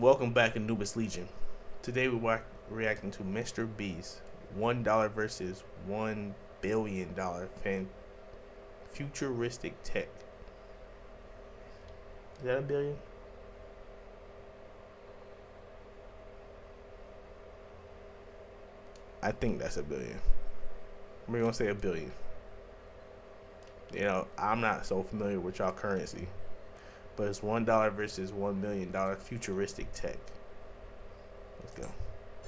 Welcome back, Anubis Legion. Today we're reacting to MrBeast, $1 versus $1 billion futuristic tech. Is that a billion? I think that's a billion. We're gonna say a billion. You know, I'm not so familiar with y'all currency, but it's $1 versus $1 million futuristic tech. Let's go.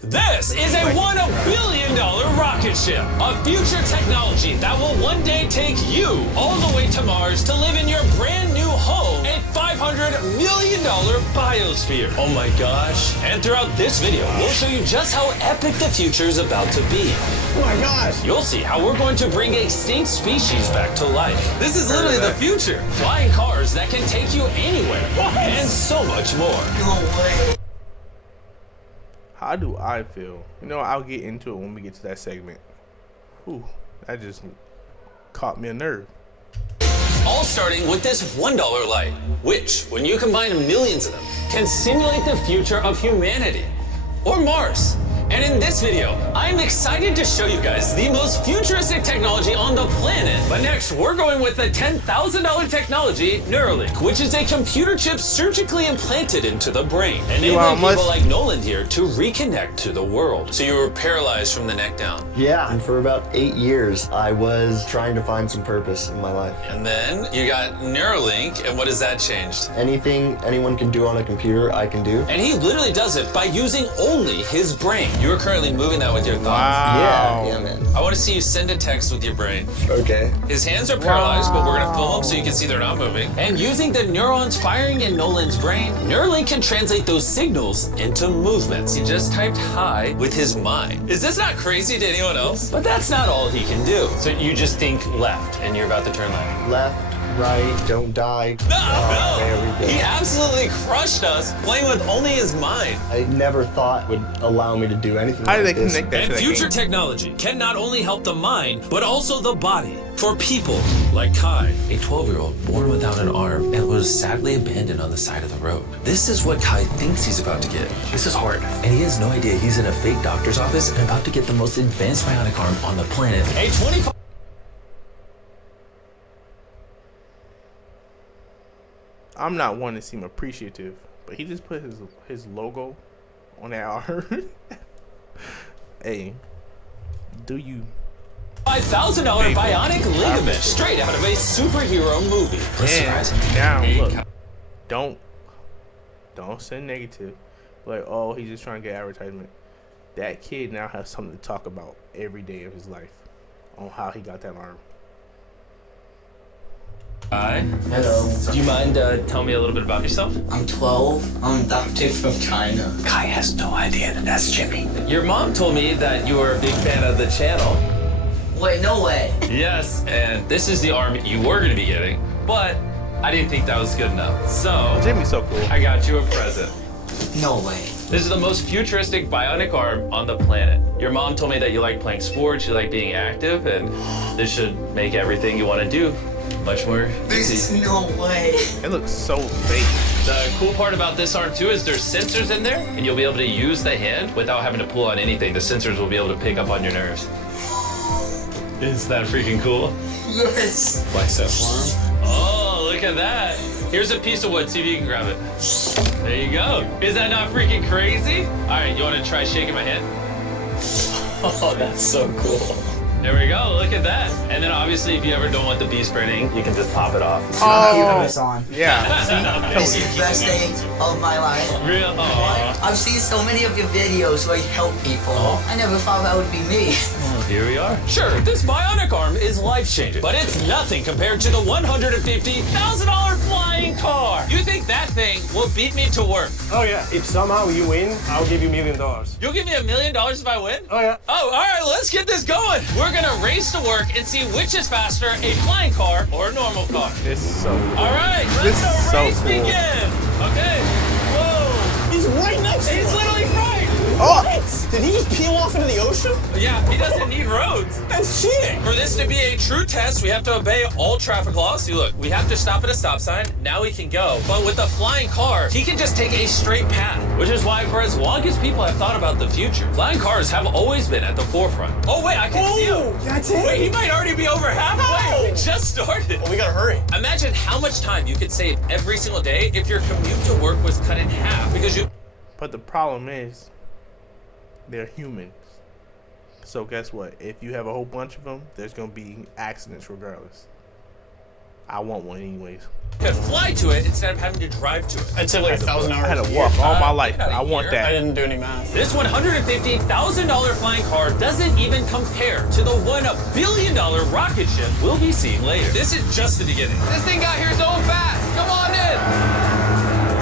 This is a $1 billion rocket ship, a future technology that will one day take you all the way to Mars to live in your brand new home, a $500 million biosphere. Oh my gosh. And throughout this video, we'll show you just how epic the future is about to be. Oh my gosh. You'll see how we're going to bring extinct species back to life. This is literally the future. Flying cars that can take you anywhere. What? And so much more. No way. How do I feel? You know, I'll get into it when we get to that segment. Whew, that just caught me a nerve. All starting with this $1 light, which, when you combine millions of them, can simulate the future of humanity, or Mars. And in this video, I'm excited to show you guys the most futuristic technology on the planet. But next, we're going with the $10,000 technology, Neuralink, which is a computer chip surgically implanted into the brain, enabling people like Nolan here to reconnect to the world. So you were paralyzed from the neck down. Yeah, and for about 8 years, I was trying to find some purpose in my life. And then you got Neuralink, and what has that changed? Anything anyone can do on a computer, I can do. And he literally does it by using only his brain. You are currently moving that with your thumbs. Wow. Yeah, man. I want to see you send a text with your brain. Okay. His hands are paralyzed, but we're going to film them so you can see they're not moving. And using the neurons firing in Nolan's brain, Neuralink can translate those signals into movements. He just typed hi with his mind. Is this not crazy to anyone else? But that's not all he can do. So you just think left, and you're about to turn left. Left, right, don't die. No, There we go. He absolutely crushed us playing with only his mind. I never thought would allow me to do anything How do like they this. connect that to And that future game? technology can not only help the mind, but also the body. For people like Kai, a 12-year-old born without an arm and was sadly abandoned on the side of the road. This is what Kai thinks he's about to get. This is hard. And he has no idea he's in a fake doctor's office and about to get the most advanced bionic arm on the planet. A 25 I'm not one to seem appreciative, but he just put his logo on that arm. Hey, do you? $5,000 bionic ligament straight out of a superhero movie. And now look, don't send negative. Like, oh, he's just trying to get advertisement. That kid now has something to talk about every day of his life on how he got that arm. Hi. Hello. Do you mind telling me a little bit about yourself? I'm 12. I'm adopted from China. Kai has no idea that that's Jimmy. Your mom told me that you were a big fan of the channel. Wait, no way. Yes, and this is the arm you were going to be getting, but I didn't think that was good enough. So, Jimmy's so cool. I got you a present. No way. This is the most futuristic bionic arm on the planet. Your mom told me that you like playing sports, you like being active, and this should make everything you want to do much more This easy. is no way. It looks so fake. The cool part about this arm too is there's sensors in there, and you'll be able to use the hand without having to pull on anything. The sensors will be able to pick up on your nerves. Is that freaking cool? Yes. Bicep arm. Oh, look at that. Here's a piece of wood. See if you can grab it. There you go. Is that not freaking crazy? All right, you want to try shaking my hand? Oh, that's so cool. There we go. Look at that. And then obviously, if you ever don't want the beast burning, you can just pop it off. This on. Yeah. This is the best day of my life. Real? Oh. I've seen so many of your videos where you help people. I never thought that would be me. Well, here we are. Sure, this bionic arm is life-changing, but it's nothing compared to the $150,000 flying car. You think that thing will beat me to work? Oh yeah, if somehow you win, I'll give you $1 million. You'll give me $1 million if I win? Oh yeah. Oh, all right, let's get this going. We're gonna race to work and see which is faster, a flying car or a normal car. This is so cool. All right, This let is the so race cool. begin. Okay. Whoa. He's right next to He's us. literally right. Oh. What? Did he just peel off into the ocean? Yeah, he doesn't need roads. That's cheating. For this to be a true test, we have to obey all traffic laws. See, look, we have to stop at a stop sign. Now he can go. But with a flying car, he can just take a straight path, which is why for as long as people have thought about the future, flying cars have always been at the forefront. Oh, wait, I can see him. That's it. Wait, he might already be over halfway. We just started. Well, we gotta hurry. Imagine how much time you could save every single day if your commute to work was cut in half because you... But the problem is, they're humans. So guess what? If you have a whole bunch of them, there's gonna be accidents regardless. I want one anyways. could fly to it instead of having to drive to it. I'd say like 1,000 hours. I had to walk all my life. I want I that. didn't do any math. This $150,000 flying car doesn't even compare to the $1 billion rocket ship we'll be seeing later. This is just the beginning. This thing got here so fast. Come on in.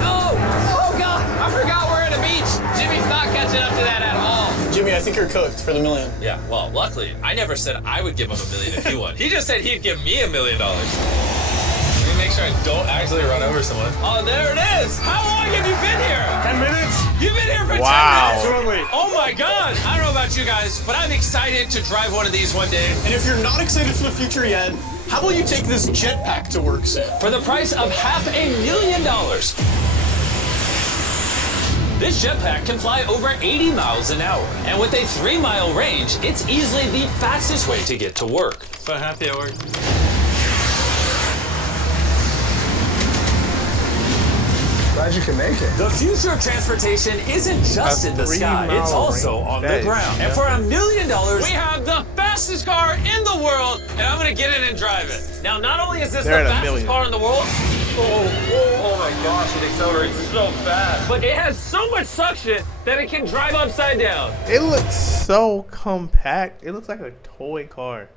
Oh God. I forgot we're at a beach. Jimmy's not catching up to that at all. Jimmy, I think you're cooked for the $1 million. Yeah, well, luckily, I never said I would give him $1 million if he won. He just said he'd give me $1 million. Let me make sure I don't actually run over someone. Oh, there it is. How long have you been here? 10 minutes? You've been here for 10 Wow. minutes? Totally. Oh my God. I don't know about you guys, but I'm excited to drive one of these one day. And if you're not excited for the future yet, how about you take this jetpack to work soon? For the price of $500,000. This jetpack can fly over 80 miles an hour. And with a 3-mile range, it's easily the fastest way to get to work. So happy it worked. Glad you can make it. The future of transportation isn't just in the sky, it's also on the ground. And for $1 million, we have the fastest car in the world, and I'm gonna get in and drive it. Now, not only is this They're the at $1 fastest million. car in the world, oh my gosh, it accelerates so fast. But it has so much suction that it can drive upside down. It looks so compact. It looks like a toy car.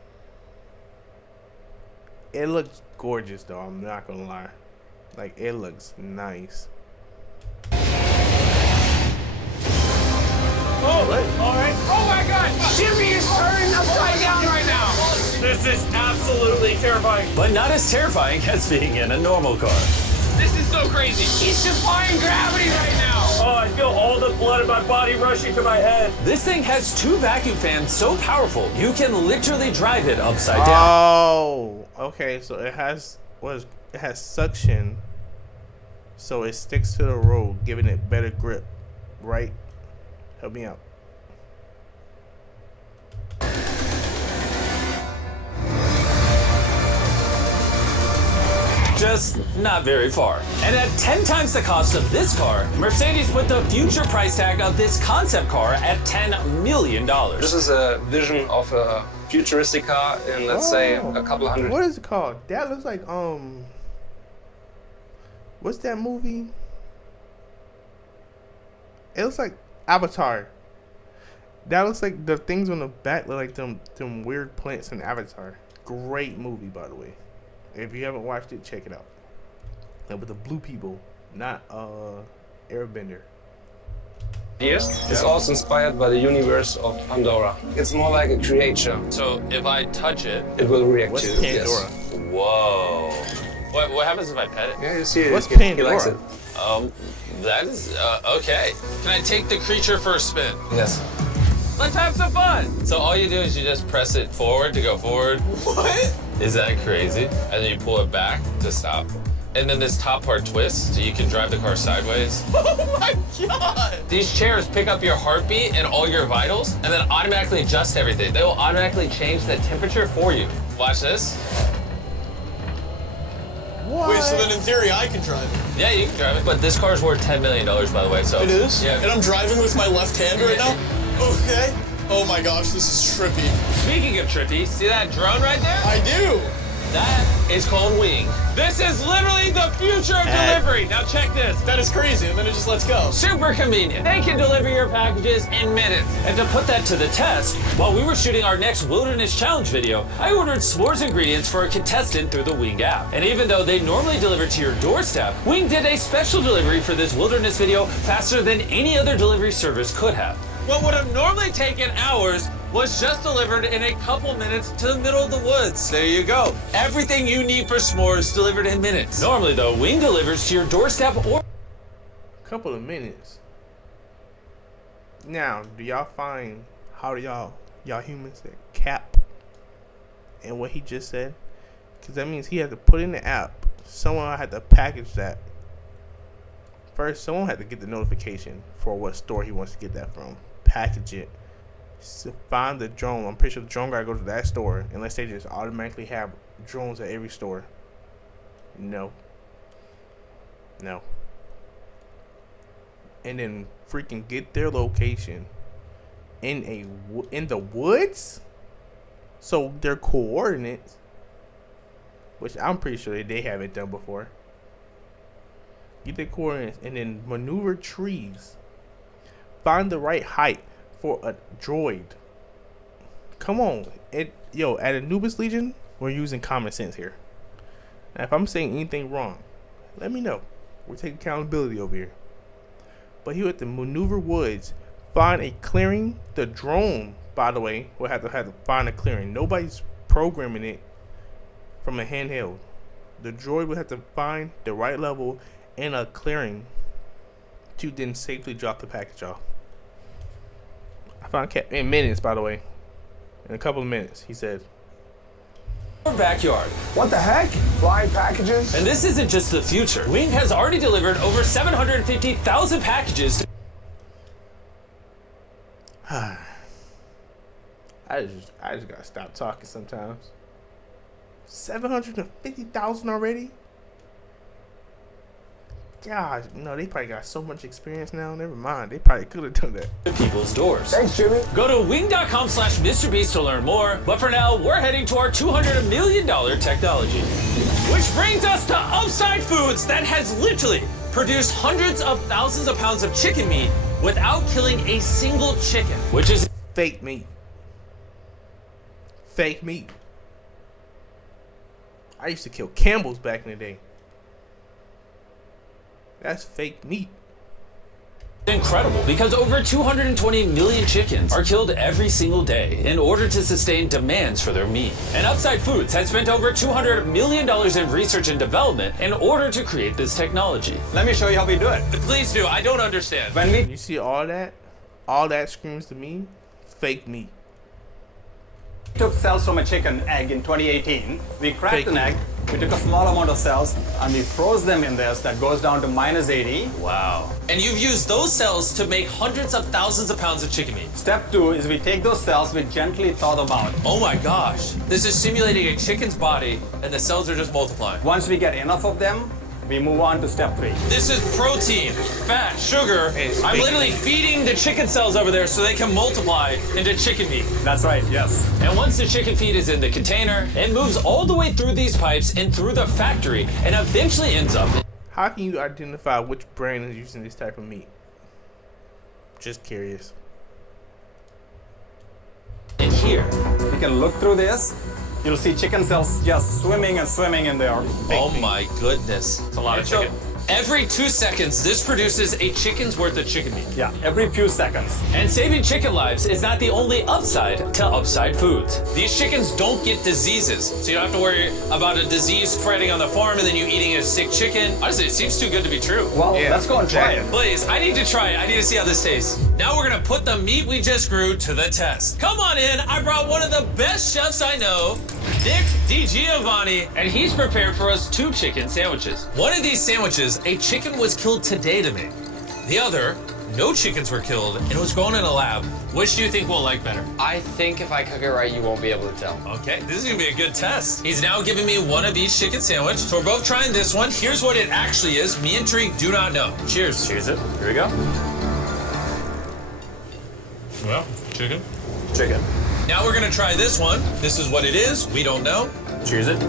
It looks gorgeous though, I'm not gonna lie. Like, it looks nice. Oh, all right. Oh my God, Jimmy is turning upside down right now. This is absolutely terrifying. But not as terrifying as being in a normal car. This is so crazy. He's defying gravity right now. Oh, I feel all the blood in my body rushing to my head. This thing has 2 vacuum fans so powerful, you can literally drive it upside down. Oh, okay. So it has it has suction, so it sticks to the road, giving it better grip. Right? Help me out. Just not very far. And at 10 times the cost of this car, Mercedes put the future price tag of this concept car at $10 million. This is a vision of a futuristic car in, let's say, a couple hundred. What is it called? That looks like what's that movie? It looks like Avatar. That looks like the things on the back look like them weird plants in Avatar. Great movie, by the way. If you haven't watched it, check it out. And with the blue people, not Airbender. Yes, it's also inspired by the universe of Pandora. It's more like a creature. So if I touch it, It will react What's to you. Pandora? Yes. whoa. What happens if I pet it? Yeah, you see it. What's He likes it. Pandora? That is, okay. Can I take the creature for a spin? Yes. Let's have some fun. So all you do is you just press it forward to go forward. What? Is that crazy? And then you pull it back to stop. And then this top part twists so you can drive the car sideways. Oh my God! These chairs pick up your heartbeat and all your vitals and then automatically adjust everything. They will automatically change the temperature for you. Watch this. What? Wait, so then in theory I can drive it. Yeah, you can drive it. But this car is worth $10 million, by the way, so. It is? Yeah. And I'm driving with my left hand right now? Okay. Oh my gosh, this is trippy. Speaking of trippy, see that drone right there? I do. That is called Wing. This is literally the future of delivery. Now check this. That is crazy, and then it just lets go. Super convenient. They can deliver your packages in minutes. And to put that to the test, while we were shooting our next Wilderness Challenge video, I ordered s'mores ingredients for a contestant through the Wing app. And even though they normally deliver to your doorstep, Wing did a special delivery for this Wilderness video faster than any other delivery service could have. What would have normally taken hours was just delivered in a couple minutes to the middle of the woods. There you go. Everything you need for s'mores delivered in minutes. Normally though, Wing delivers to your doorstep or Couple of minutes. Now, do y'all find how do y'all humans that cap and what he just said? Because that means he had to put in the app. Someone had to package that. First, someone had to get the notification for what store he wants to get that from. Package it. So find the drone. I'm pretty sure the drone gotta go to that store, unless they just automatically have drones at every store. No. And then freaking get their location in the woods, so their coordinates, which I'm pretty sure they haven't done before. Get their coordinates and then maneuver trees. Find the right height for a droid. Come on, at Anubis Legion, we're using common sense here. Now, if I'm saying anything wrong, let me know. We're taking accountability over here. But he had to maneuver woods, find a clearing. The drone, by the way, will have to find a clearing. Nobody's programming it from a handheld. The droid will have to find the right level and a clearing to then safely drop the package off. I found in minutes, by the way. In a couple of minutes, he said. Our backyard. What the heck? Flying packages? And this isn't just the future. Wing has already delivered over 750,000 packages to I just gotta stop talking sometimes. 750,000 already? Gosh, no, they probably got so much experience now. Never mind, they probably could have done that. people's doors. Thanks, Jimmy. Go to wing.com/MrBeast to learn more. But for now, we're heading to our $200 million technology. Which brings us to Upside Foods that has literally produced hundreds of thousands of pounds of chicken meat without killing a single chicken, which is Fake meat. Fake meat. I used to kill Campbell's back in the day. That's fake meat. incredible because over 220 million chickens are killed every single day in order to sustain demands for their meat. And Upside Foods has spent over $200 million in research and development in order to create this technology. Let me show you how we do it. Please do, I don't understand. When we You see all that screams to me, fake meat. took cells from a chicken egg in 2018, we cracked Fake an egg, we took a small amount of cells, and we froze them in this that goes down to -80. Wow. And you've used those cells to make hundreds of thousands of pounds of chicken meat. Step 2 is we take those cells, we gently thaw them out. Oh my gosh. This is simulating a chicken's body and the cells are just multiplying. Once we get enough of them, we move on to step 3. This is protein, fat, sugar. It's I'm fake literally meat. feeding the chicken cells over there so they can multiply into chicken meat. That's right, yes. And once the chicken feed is in the container, it moves all the way through these pipes and through the factory and eventually ends up How can you identify which brand is using this type of meat? Just curious. in here. You can look through this. You'll see chicken cells just swimming and swimming in there. Oh my goodness. It's a lot of chicken. Every 2 seconds, this produces a chicken's worth of chicken meat. Yeah, every few seconds. And saving chicken lives is not the only upside to Upside Foods. These chickens don't get diseases, so you don't have to worry about a disease spreading on the farm and then you eating a sick chicken. Honestly, it seems too good to be true. Well, Yeah, let's go and try it. Please, I need to try it. I need to see how this tastes. Now we're gonna put the meat we just grew to the test. Come on in, I brought one of the best chefs I know, Nick DiGiovanni, and he's prepared for us 2 chicken sandwiches. One of these sandwiches, a chicken was killed today to make. The other, no chickens were killed and it was grown in a lab. Which do you think we'll like better? I think if I cook it right, you won't be able to tell. Okay, this is gonna be a good test. He's now giving me one of each chicken sandwich. So we're both trying this one. Here's what it actually is. Me and Tree do not know. Cheers. Cheers it. Here we go. Well, chicken. Chicken. Now we're gonna try this one. This is what it is. We don't know. Cheers it.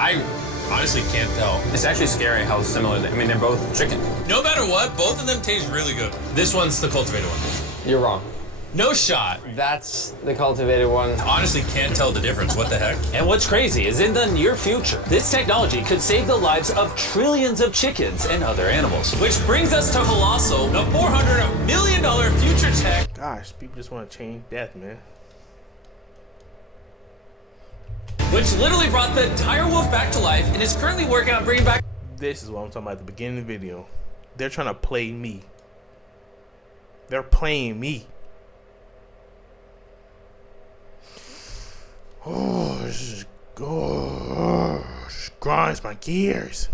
I honestly can't tell. It's actually scary how similar they, I mean, they're both chicken. No matter what, both of them taste really good. This one's the cultivated one. You're wrong. No shot. That's the cultivated one. Honestly can't tell the difference. What the heck? And what's crazy is in the near future, this technology could save the lives of trillions of chickens and other animals. Which brings us to Colossal, the $400 million future tech. Gosh, people just want to change death, man. Which literally brought the entire wolf back to life and is currently working on bringing back. This is what I'm talking about at the beginning of the video. They're trying to play me. They're playing me. Oh, this grinds my gears.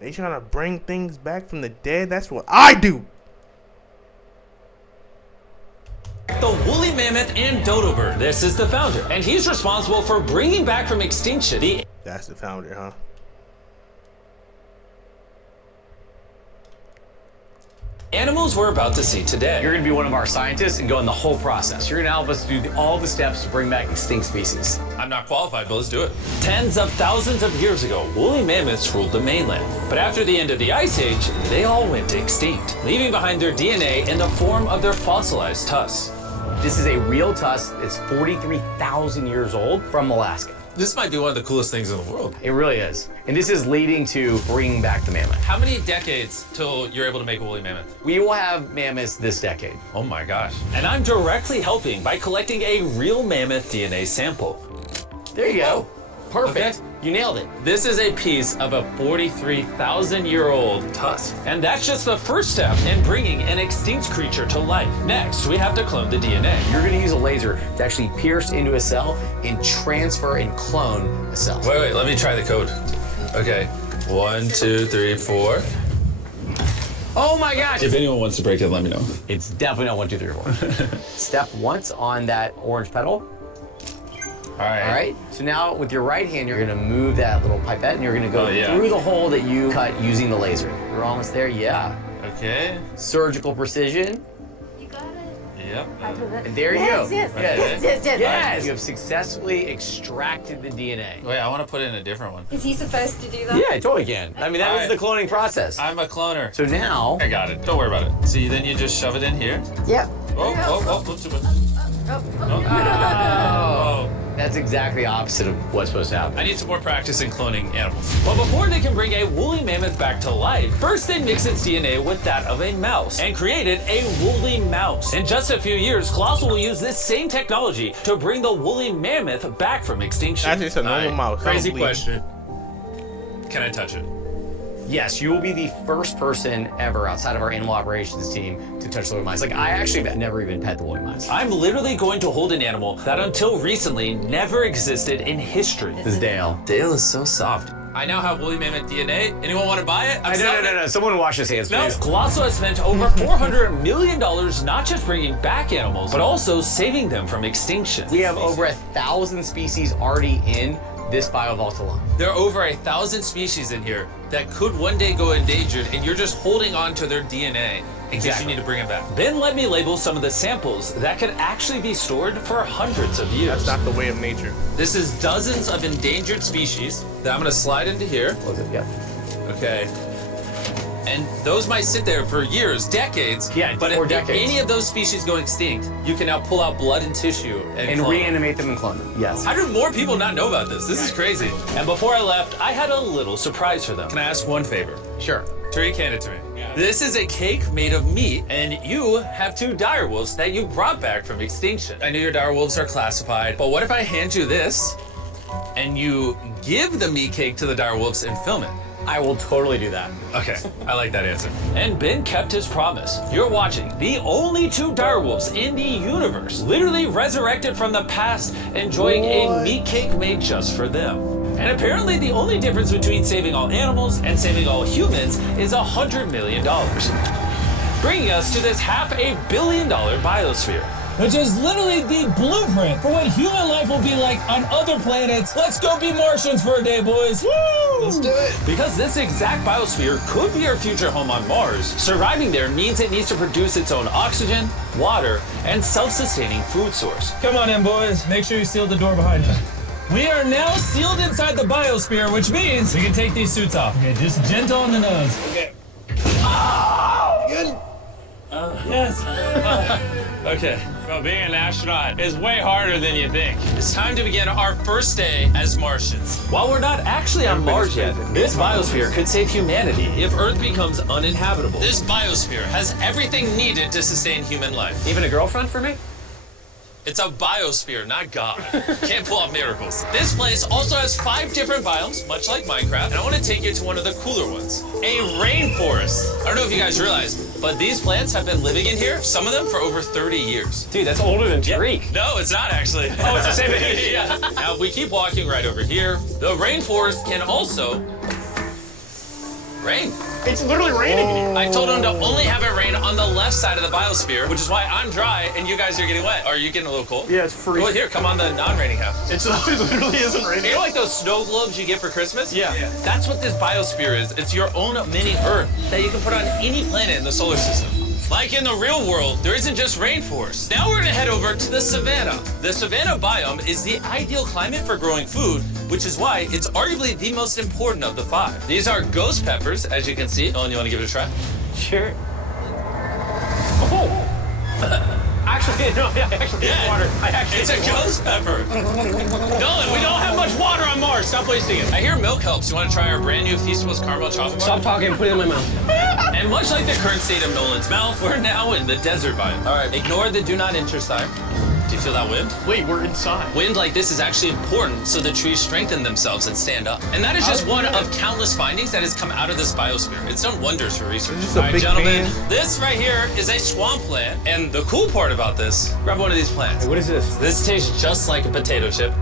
They trying to bring things back from the dead. That's what I do. The woolly mammoth and dodo bird. This is the founder, and he's responsible for bringing back from extinction the... That's the founder, huh? animals we're about to see today. You're gonna be one of our scientists and go in the whole process. You're gonna help us do all the steps to bring back extinct species. I'm not qualified, but let's do it. Tens of thousands of years ago, woolly mammoths ruled the mainland. But after the end of the Ice Age, they all went extinct, leaving behind their DNA in the form of their fossilized tusks. This is a real tusk. It's 43,000 years old from Alaska. This might be one of the coolest things in the world. It really is. And this is leading to bringing back the mammoth. How many decades till you're able to make a woolly mammoth? We will have mammoths this decade. Oh my gosh. And I'm directly helping by collecting a real mammoth DNA sample. There you go. Perfect. Okay. You nailed it. This is a piece of a 43,000-year-old tusk. And that's just the first step in bringing an extinct creature to life. Next, we have to clone the DNA. You're gonna use a laser to actually pierce into a cell and transfer and clone a cell. Wait, let me try the code. Okay, 1, 2, 3, 4. Oh my gosh! If anyone wants to break it, let me know. It's definitely not 1, 2, 3, 4. Step once on that orange petal. All right. So now with your right hand, you're gonna move that little pipette and you're gonna go through the hole that you cut using the laser. You're almost there, yeah. Okay. Surgical precision. You got it. Yep. And there you go. Yes. You have successfully extracted the DNA. Wait, I want to put in a different one. Is he supposed to do that? Yeah, I totally can. I mean, that is the cloning process. I'm a cloner. So now... I got it. Don't worry about it. See, then you just shove it in here. Yep. Oh. That's exactly the opposite of what's supposed to happen. I need some more practice in cloning animals. But before they can bring a woolly mammoth back to life, first they mix its DNA with that of a mouse and created a woolly mouse. In just a few years, Colossal will use this same technology to bring the woolly mammoth back from extinction. That's just a normal mouse. Crazy question. Can I touch it? Yes, you will be the first person ever outside of our animal operations team to touch the woolly mice. Like, I actually have never even pet the woolly mice. I'm literally going to hold an animal that until recently never existed in history. This is Dale. Dale is so soft. I now have woolly mammoth DNA. Anyone want to buy it? No. Someone wash his hands, please. Colossal has spent over $400 million not just bringing back animals, but also saving them from extinction. We have over 1,000 species already in this biovault alone. There are over 1,000 species in here that could one day go endangered, and you're just holding on to their DNA in case you need to bring it back. Ben let me label some of the samples that could actually be stored for hundreds of years. That's not the way of nature. This is dozens of endangered species that I'm gonna slide into here. Close it, yep. Okay. And those might sit there for years, decades. Yeah, but or if decades. any of those species go extinct, you can now pull out blood and tissue and clone reanimate them and clone them. Yes. How do more people not know about this? This is crazy. And before I left, I had a little surprise for them. Can I ask one favor? Sure. Tariq, hand it to me. This is a cake made of meat, and you have 2 direwolves that you brought back from extinction. I know your direwolves are classified, but what if I hand you this, and you give the meat cake to the direwolves and film it? I will totally do that. Okay, I like that answer. And Ben kept his promise. You're watching the only 2 direwolves in the universe, literally resurrected from the past, enjoying a meat cake made just for them. And apparently the only difference between saving all animals and saving all humans is $100 million. Bringing us to this $500 million biosphere. Which is literally the blueprint for what human life will be like on other planets. Let's go be Martians for a day, boys. Woo! Let's do it. Because this exact biosphere could be our future home on Mars, surviving there means it needs to produce its own oxygen, water, and self-sustaining food source. Come on in, boys. Make sure you seal the door behind you. We are now sealed inside the biosphere, which means we can take these suits off. Okay, just gentle on the nose. Okay. Oh! Good. Yes. Okay. Bro, being an astronaut is way harder than you think. It's time to begin our first day as Martians. While we're not actually on Mars yet, this biosphere could save humanity if Earth becomes uninhabitable. This biosphere has everything needed to sustain human life. Even a girlfriend for me? It's a biosphere, not God. Can't pull off miracles. This place also has 5 different biomes, much like Minecraft, and I want to take you to one of the cooler ones, a rainforest. I don't know if you guys realize, but these plants have been living in here, some of them for over 30 years. Dude, that's older than Tariq. No, it's not actually. Oh, it's the same age. Yeah. Now, if we keep walking right over here, the rainforest can also rain. It's literally raining in here. I told him to only have it rain on the left side of the biosphere, which is why I'm dry and you guys are getting wet. Are you getting a little cold? Yeah, it's freezing. Well, here, come on the non-raining half. It literally isn't raining. You know like those snow globes you get for Christmas? Yeah. That's what this biosphere is. It's your own mini Earth that you can put on any planet in the solar system. Like in the real world, there isn't just rainforest. Now we're gonna head over to the savanna. The savanna biome is the ideal climate for growing food, which is why it's arguably the most important of the 5. These are ghost peppers, as you can see. Owen, you wanna give it a try? Sure. Oh! Actually, no, Yeah, water. It's a ghost pepper. Nolan, we don't have much water on Mars. Stop wasting it. I hear milk helps. You want to try our brand new Feastables caramel chocolate bar? Stop talking, put it in my mouth. And much like the current state of Nolan's mouth, we're now in the desert biome. All right, ignore the do not enter sign. Do you feel that wind? Wait, we're inside. Wind like this is actually important so the trees strengthen themselves and stand up. And that is just one of countless findings that has come out of this biosphere. It's done wonders for research. Just a All right, big gentlemen, fan. this right here is a swamp plant. And the cool part about this, grab one of these plants. What is this? This tastes just like a potato chip.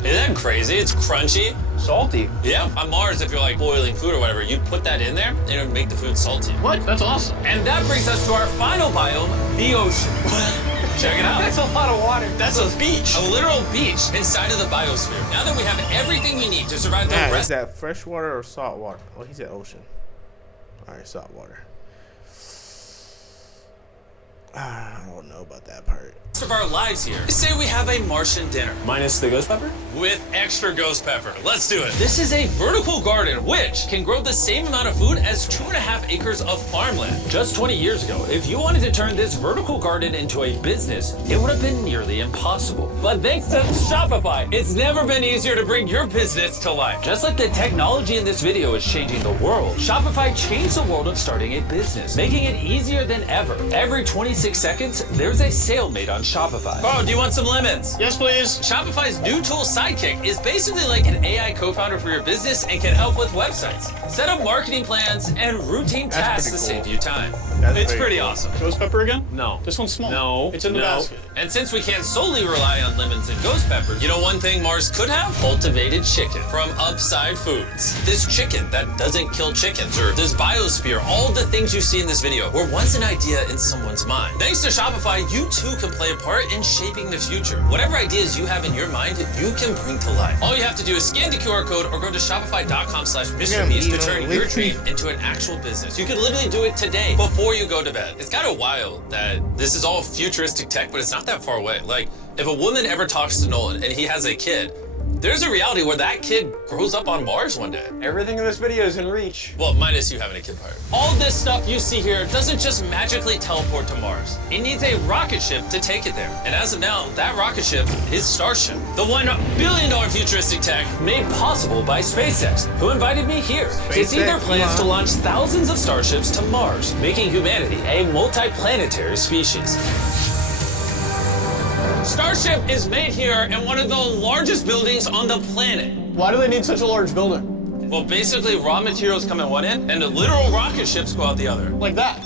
Isn't that crazy? It's crunchy. Salty. Yeah, on Mars, if you're like boiling food or whatever, you'd put that in there and it would make the food salty. What? That's awesome. And that brings us to our final biome, the ocean. Check it out. That's a lot of water. That's a beach. A literal beach inside of the biosphere. Now that we have everything we need to survive the Is rest that fresh water or salt water? Oh, he said ocean. All right, salt water. I don't know about that part. of our lives here, say we have a Martian dinner. Minus the ghost pepper? With extra ghost pepper. Let's do it. This is a vertical garden, which can grow the same amount of food as 2.5 acres of farmland. Just 20 years ago, if you wanted to turn this vertical garden into a business, it would have been nearly impossible. But thanks to Shopify, it's never been easier to bring your business to life. Just like the technology in this video is changing the world, Shopify changed the world of starting a business, making it easier than ever. Every 26 seconds, there's a sale made on Shopify. Carl, do you want some lemons? Yes, please. Shopify's new tool, Sidekick, is basically like an AI co-founder for your business and can help with websites, set up marketing plans, and routine tasks to save you time. It's pretty awesome. Ghost pepper again? No. This one's small. No. It's in the basket. And since we can't solely rely on lemons and ghost peppers, you know one thing Mars could have? Cultivated chicken from Upside Foods. This chicken that doesn't kill chickens, or this biosphere, all the things you see in this video were once an idea in someone's mind. Thanks to Shopify, you too can play a part in shaping the future. Whatever ideas you have in your mind, you can bring to life. All you have to do is scan the QR code or go to shopify.com/MrBeast to turn your dream into an actual business. You can literally do it today before you go to bed. It's kind of wild that this is all futuristic tech, but it's not that far away. Like, if a woman ever talks to Nolan and he has a kid, there's a reality where that kid grows up on Mars one day. Everything in this video is in reach. Well, minus you having a kid part. All this stuff you see here doesn't just magically teleport to Mars. It needs a rocket ship to take it there. And as of now, that rocket ship is Starship, the $1 billion futuristic tech made possible by SpaceX, who invited me here to see their plans to launch thousands of starships to Mars, making humanity a multi-planetary species. Starship is made here in one of the largest buildings on the planet. Why do they need such a large building? Well, basically, raw materials come in one end, and the literal rocket ships go out the other. Like that?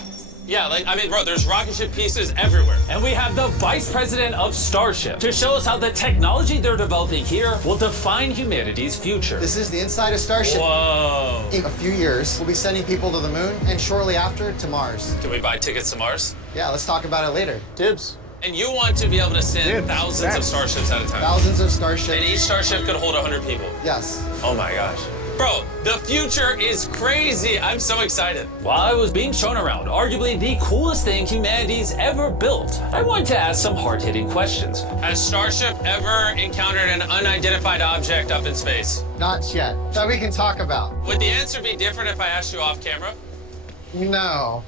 Yeah, bro, there's rocket ship pieces everywhere. And we have the vice president of Starship to show us how the technology they're developing here will define humanity's future. This is the inside of Starship. Whoa. In a few years, we'll be sending people to the moon, and shortly after, to Mars. Can we buy tickets to Mars? Yeah, let's talk about it later. Dibs. And you want to be able to send thousands of starships at a time. Thousands of starships. And each starship could hold 100 people. Yes. Oh my gosh. Bro, the future is crazy. I'm so excited. While I was being shown around, arguably the coolest thing humanity's ever built, I wanted to ask some hard-hitting questions. Has Starship ever encountered an unidentified object up in space? Not yet. That we can talk about. Would the answer be different if I asked you off camera? No.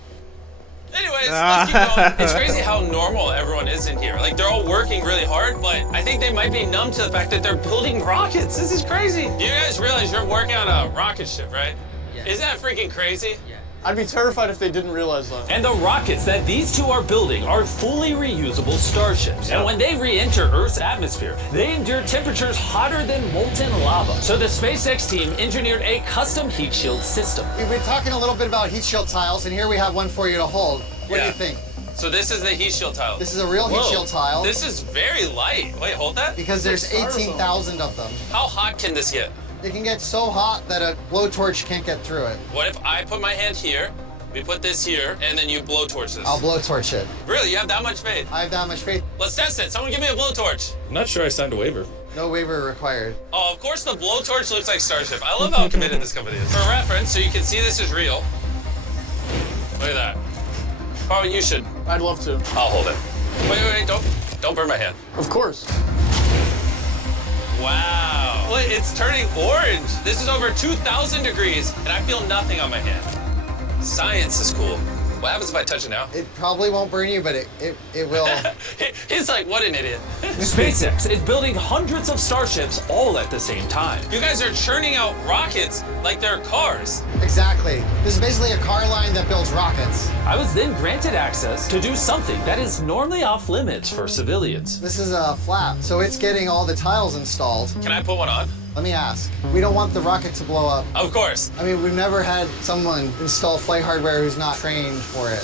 Anyways, let's keep going. It's crazy how normal everyone is in here. Like, they're all working really hard, but I think they might be numb to the fact that they're building rockets. This is crazy. Do you guys realize you're working on a rocket ship, right? Yeah. Isn't that freaking crazy? Yeah. I'd be terrified if they didn't realize that. And the rockets that these two are building are fully reusable starships. And when they re-enter Earth's atmosphere, they endure temperatures hotter than molten lava. So the SpaceX team engineered a custom heat shield system. We've been talking a little bit about heat shield tiles, and here we have one for you to hold. What do you think? So this is the heat shield tile. This is a real heat shield tile. This is very light. Wait, hold that. Because there's 18,000 of them. How hot can this get? It can get so hot that a blowtorch can't get through it. What if I put my hand here, we put this here, and then you blowtorch this? I'll blowtorch it. Really? You have that much faith? I have that much faith. Let's test it. Someone give me a blowtorch. I'm not sure I signed a waiver. No waiver required. Oh, of course the blowtorch looks like Starship. I love how committed this company is. For reference, so you can see this is real. Look at that. Probably you should. I'd love to. I'll hold it. Wait, don't burn my hand. Of course. Wow. Wait, it's turning orange. This is over 2,000 degrees, and I feel nothing on my hand. Science is cool. What happens if I touch it now? It probably won't burn you, but it will. He's like, what an idiot. SpaceX is building hundreds of starships all at the same time. You guys are churning out rockets like they're cars. Exactly. This is basically a car line that builds rockets. I was then granted access to do something that is normally off limits for civilians. This is a flap, so it's getting all the tiles installed. Can I put one on? Let me ask. We don't want the rocket to blow up. Of course. I mean, we've never had someone install flight hardware who's not trained for it.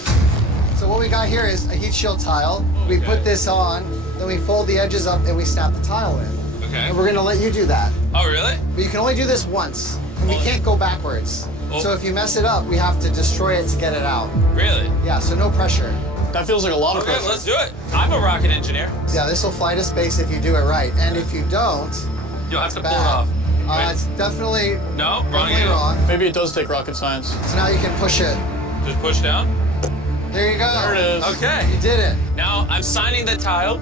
So what we got here is a heat shield tile. We put this on, then we fold the edges up and we snap the tile in. Okay. And we're gonna let you do that. Oh, really? But you can only do this once, and we can't go backwards. So if you mess it up, we have to destroy it to get it out. Really? Yeah, so no pressure. That feels like a lot of pressure. Okay, let's do it. I'm a rocket engineer. Yeah, this will fly to space if you do it right. And if you don't, you'll have to pull bad. it off. Right? It's definitely wrong. Maybe it does take rocket science. So now you can push it. Just push down. There you go. There it is. Okay. You did it. Now I'm signing the tile.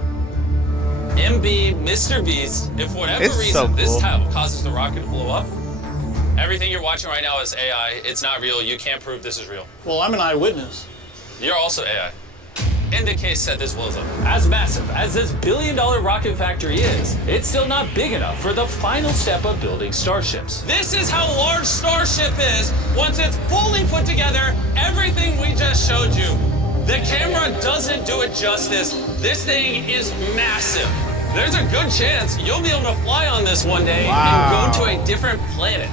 MB MrBeast. If for whatever It's reason so cool. this tile causes the rocket to blow up, everything you're watching right now is AI. It's not real. You can't prove this is real. Well, I'm an eyewitness. You're also AI. In the case that this blows up. As massive as this billion-dollar rocket factory is, it's still not big enough for the final step of building starships. This is how large Starship is once it's fully put together, everything we just showed you. The camera doesn't do it justice. This thing is massive. There's a good chance you'll be able to fly on this one day and go to a different planet.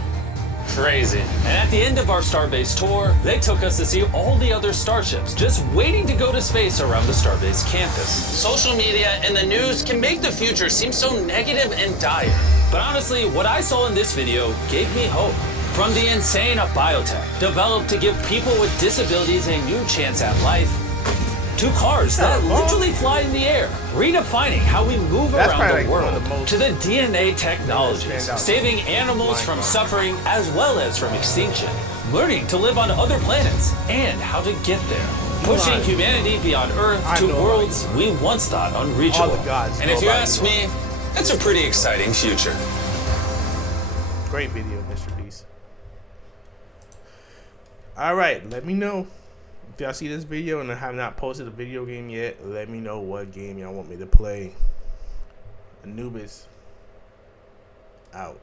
Crazy. And at the end of our Starbase tour, they took us to see all the other starships just waiting to go to space around the Starbase campus. Social media and the news can make the future seem so negative and dire. But honestly, what I saw in this video gave me hope. From the insane of biotech, developed to give people with disabilities a new chance at life, to cars that literally fly in the air, redefining how we move around the world, to the DNA technologies, saving animals from suffering as well as from extinction, learning to live on other planets, and how to get there, pushing humanity beyond Earth to worlds we once thought unreachable. And if you ask me, that's a pretty exciting future. Great video, MrBeast. All right, let me know. If y'all see this video and I have not posted a video game yet, let me know what game y'all want me to play. Anubis out.